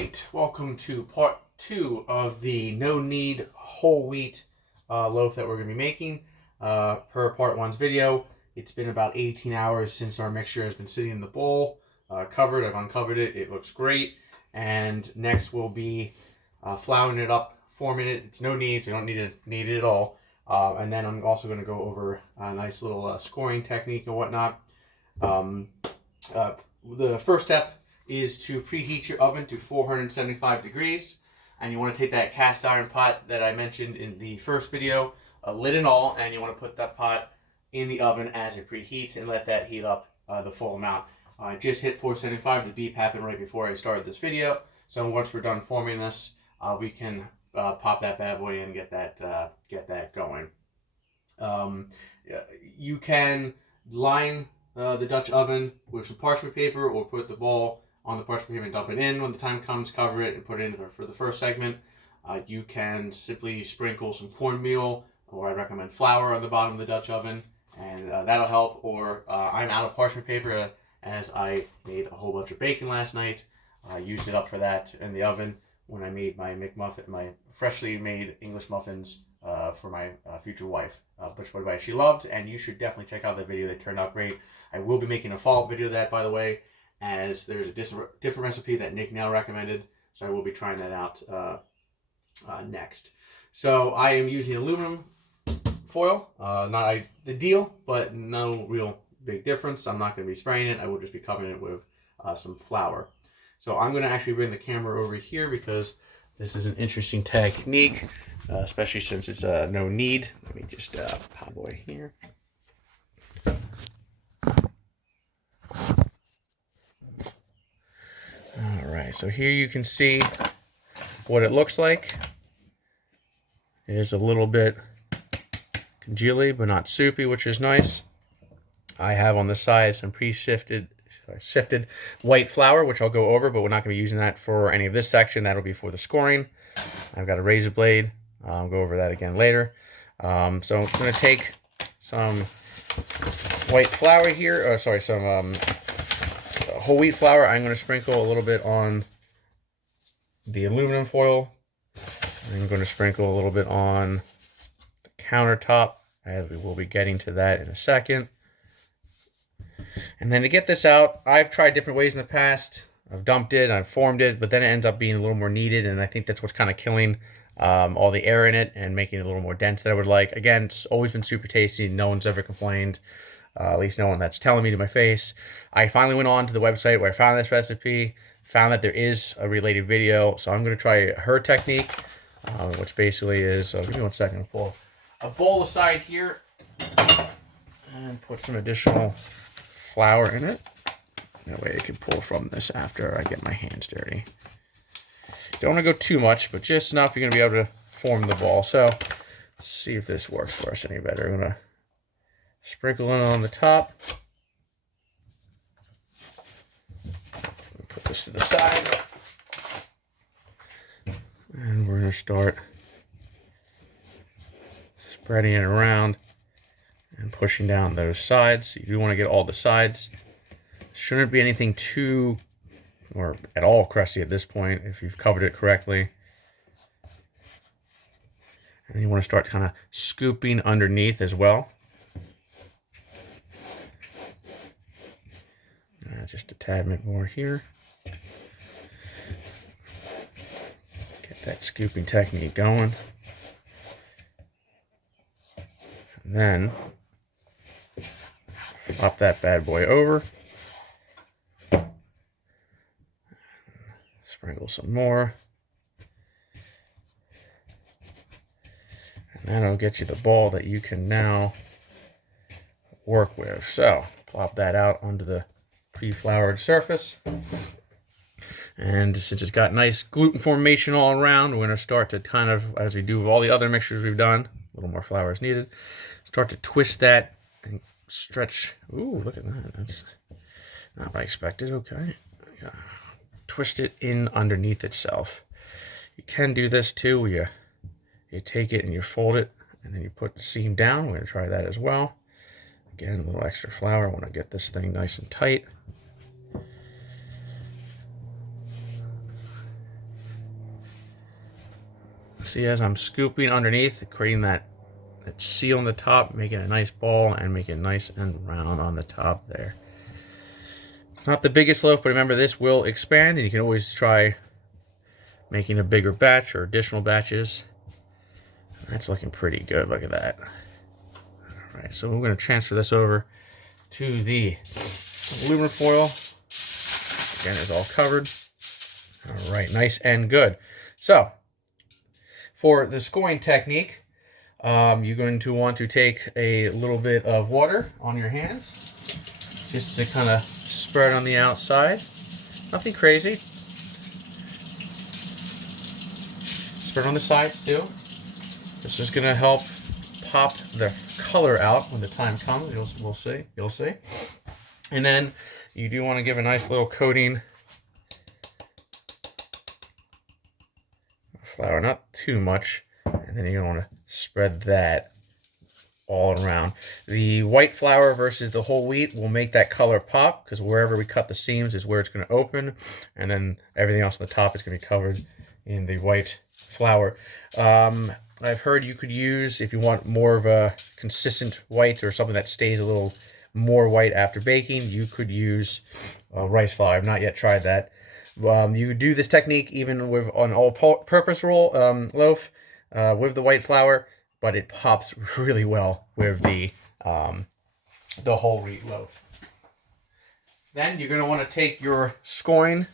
right, welcome to part 2 of the no-knead whole wheat loaf that we're going to be making. Per part 1's video, it's been about 18 hours since our mixture has been sitting in the bowl, covered. I've uncovered it. It looks great. And next we'll be flouring it up, forming it. It's no knead, so you don't need to knead it at all. And then I'm also going to go over a nice little scoring technique and whatnot. The first step is to preheat your oven to 475 degrees. And you want to take that cast iron pot that I mentioned in the first video, lid and all, and you want to put that pot in the oven as it preheats and let that heat up the full amount. I just hit 475. The beep happened right before I started this video. So once we're done forming this, we can pop that bad boy in and get that going. You can line the Dutch oven with some parchment paper, or put the ball on the parchment paper and dump it in. When the time comes, cover it and put it in for the first segment. You can simply sprinkle some cornmeal, or I recommend flour, on the bottom of the Dutch oven, and that'll help. Or I'm out of parchment paper as I made a whole bunch of bacon last night. I used it up for that in the oven when I made my McMuffin, my freshly made English muffins for my future wife, which, by the way, she loved, and you should definitely check out that video. They turned out great. I will be making a follow-up video of that, by the way, as there's a different recipe that Nick now recommended, so I will be trying that out next. So I am using aluminum foil, not the deal, but no real big difference. I'm not going to be spraying it. I will just be covering it with some flour. So I'm going to actually bring the camera over here because this is an interesting technique, especially since it's no knead. Let me just pop away here. Alright, so here you can see what it looks like. It is a little bit congealy, but not soupy, which is nice. I have on the side some sifted white flour, which I'll go over, but we're not going to be using that for any of this section. That'll be for the scoring. I've got a razor blade. I'll go over that again later. So I'm going to take some white flour here, some whole wheat flour. I'm going to sprinkle a little bit on the aluminum foil. I'm going to sprinkle a little bit on the countertop, as we will be getting to that in a second. And then to get this out, I've tried different ways in the past. I've dumped it, I've formed it, but then it ends up being a little more kneaded, and I think that's what's kind of killing all the air in it and making it a little more dense than I would like. Again, it's always been super tasty. No one's ever complained, at least no one that's telling me to my face. I finally went on to the website where I found this recipe, found that there is a related video, so I'm going to try her technique, which basically is, give me 1 second, I'll pull a bowl aside here and put some additional flour in it. That way I can pull from this after I get my hands dirty. Don't want to go too much, but just enough you're going to be able to form the ball. So let's see if this works for us any better. I'm going to sprinkle it on the top. Put this to the side. And we're going to start spreading it around and pushing down those sides. You do want to get all the sides. Shouldn't be anything too or at all crusty at this point if you've covered it correctly. And then you want to start kind of scooping underneath as well. Just a tad bit more here. Get that scooping technique going. And then flop that bad boy over. Sprinkle some more. And that'll get you the ball that you can now work with. So, plop that out onto the pre-floured surface. And since it's got nice gluten formation all around, we're going to start to kind of, as we do with all the other mixtures we've done, a little more flour is needed, start to twist that and stretch. Ooh, look at that. That's not what I expected. Okay. Twist it in underneath itself. You can do this too, where you take it and you fold it, and then you put the seam down. We're going to try that as well. Again, a little extra flour. I want to get this thing nice and tight. See, as I'm scooping underneath, creating that seal on the top, making a nice ball and making it nice and round on the top there. It's not the biggest loaf, but remember this will expand, and you can always try making a bigger batch or additional batches. That's looking pretty good. Look at that. All right, so we're going to transfer this over to the aluminum foil. Again, it's all covered. All right, nice and good. So, for the scoring technique, you're going to want to take a little bit of water on your hands, just to kind of spread on the outside. Nothing crazy. Spread on the sides too. This is going to help pop the color out when the time comes. We'll see. You'll see. And then you do want to give a nice little coating of flour, not too much. And then you're going to want to spread that all around. The white flour versus the whole wheat will make that color pop, because wherever we cut the seams is where it's going to open, and then everything else on the top is going to be covered in the white flour. I've heard you could use, if you want more of a consistent white or something that stays a little more white after baking, you could use rice flour. I've not yet tried that. You do this technique even with an all-purpose loaf with the white flour, but it pops really well with the whole wheat loaf. Then you're going to want to take your scoring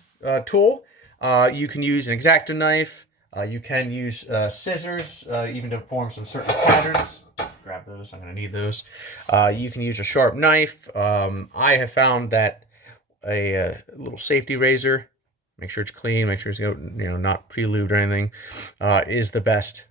tool. You can use an X-Acto knife. You can use scissors, even to form some certain patterns. Grab those, I'm going to need those. You can use a sharp knife. I have found that a little safety razor, make sure it's clean, make sure it's not pre-lubed or anything, is the best.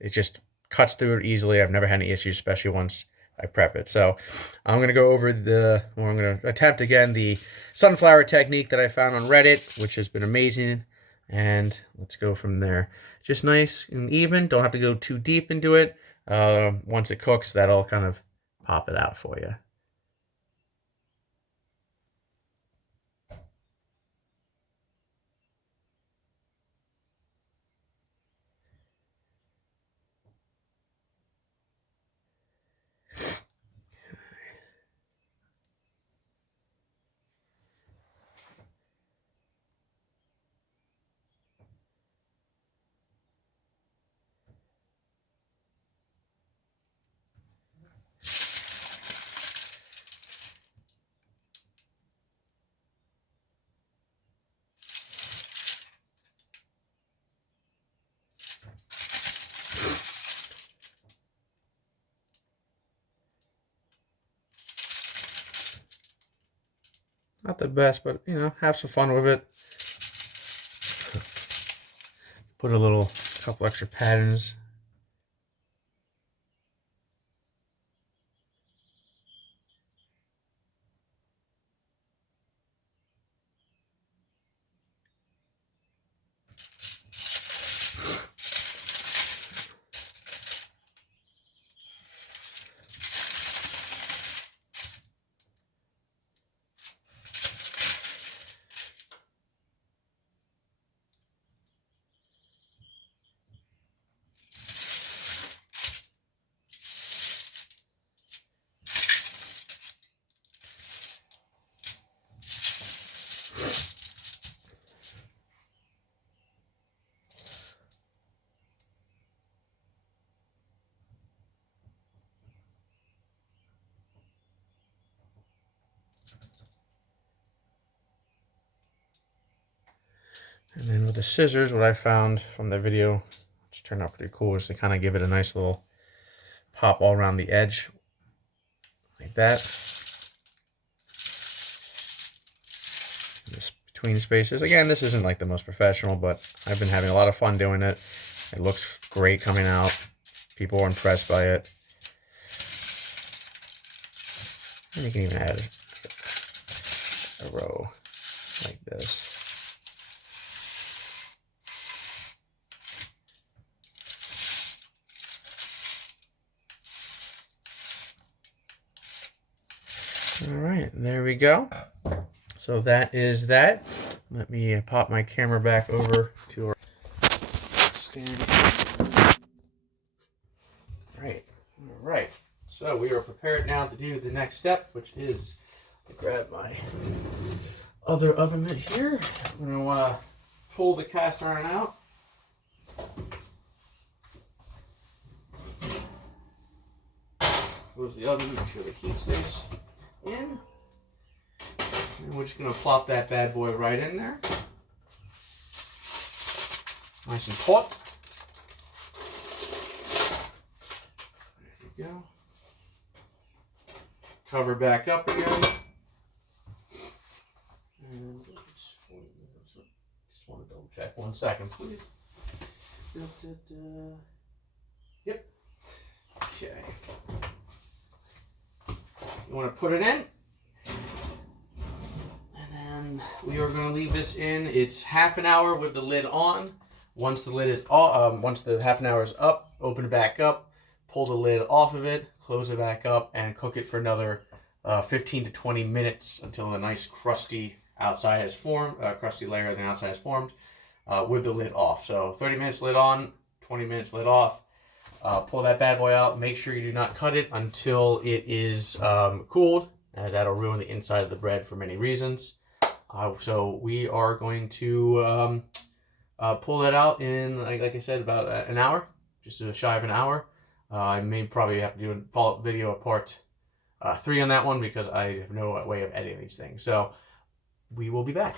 It just cuts through it easily. I've never had any issues, especially once I prep it. So I'm going to go over I'm going to attempt again the sunflower technique that I found on Reddit, which has been amazing. And let's go from there. Just nice and even. Don't have to go too deep into it. Once it cooks, that'll kind of pop it out for you. Not the best, but have some fun with it. Put a couple extra patterns. And then with the scissors, what I found from the video, which turned out pretty cool, is to kind of give it a nice little pop all around the edge, like that. Just between spaces. Again, this isn't like the most professional, but I've been having a lot of fun doing it. It looks great coming out. People are impressed by it. And you can even add a row like this. All right, there we go. So that is that. Let me pop my camera back over to our Fantastic. Right. All right. So we are prepared now to do the next step, which is to grab my other oven mitt here. I'm going to want to pull the cast iron out. Close the oven, make sure the heat stays in. And we're just going to plop that bad boy right in there. Nice and taut. There we go. Cover back up again. And just want to double check 1 second, please. Yep. Okay. You want to put it in. And then we are going to leave this in. It's half an hour with the lid on. Once the lid is off, once the half an hour is up, open it back up, pull the lid off of it, close it back up, and cook it for another 15 to 20 minutes until a nice crusty outside has formed, crusty layer on the outside has formed, with the lid off. So 30 minutes lid on, 20 minutes lid off. Pull that bad boy out. Make sure you do not cut it until it is cooled, as that'll ruin the inside of the bread for many reasons. So we are going to pull that out in, like I said, about an hour, just shy of an hour. I may probably have to do a follow-up video of part 3 on that one because I have no way of editing these things. So we will be back.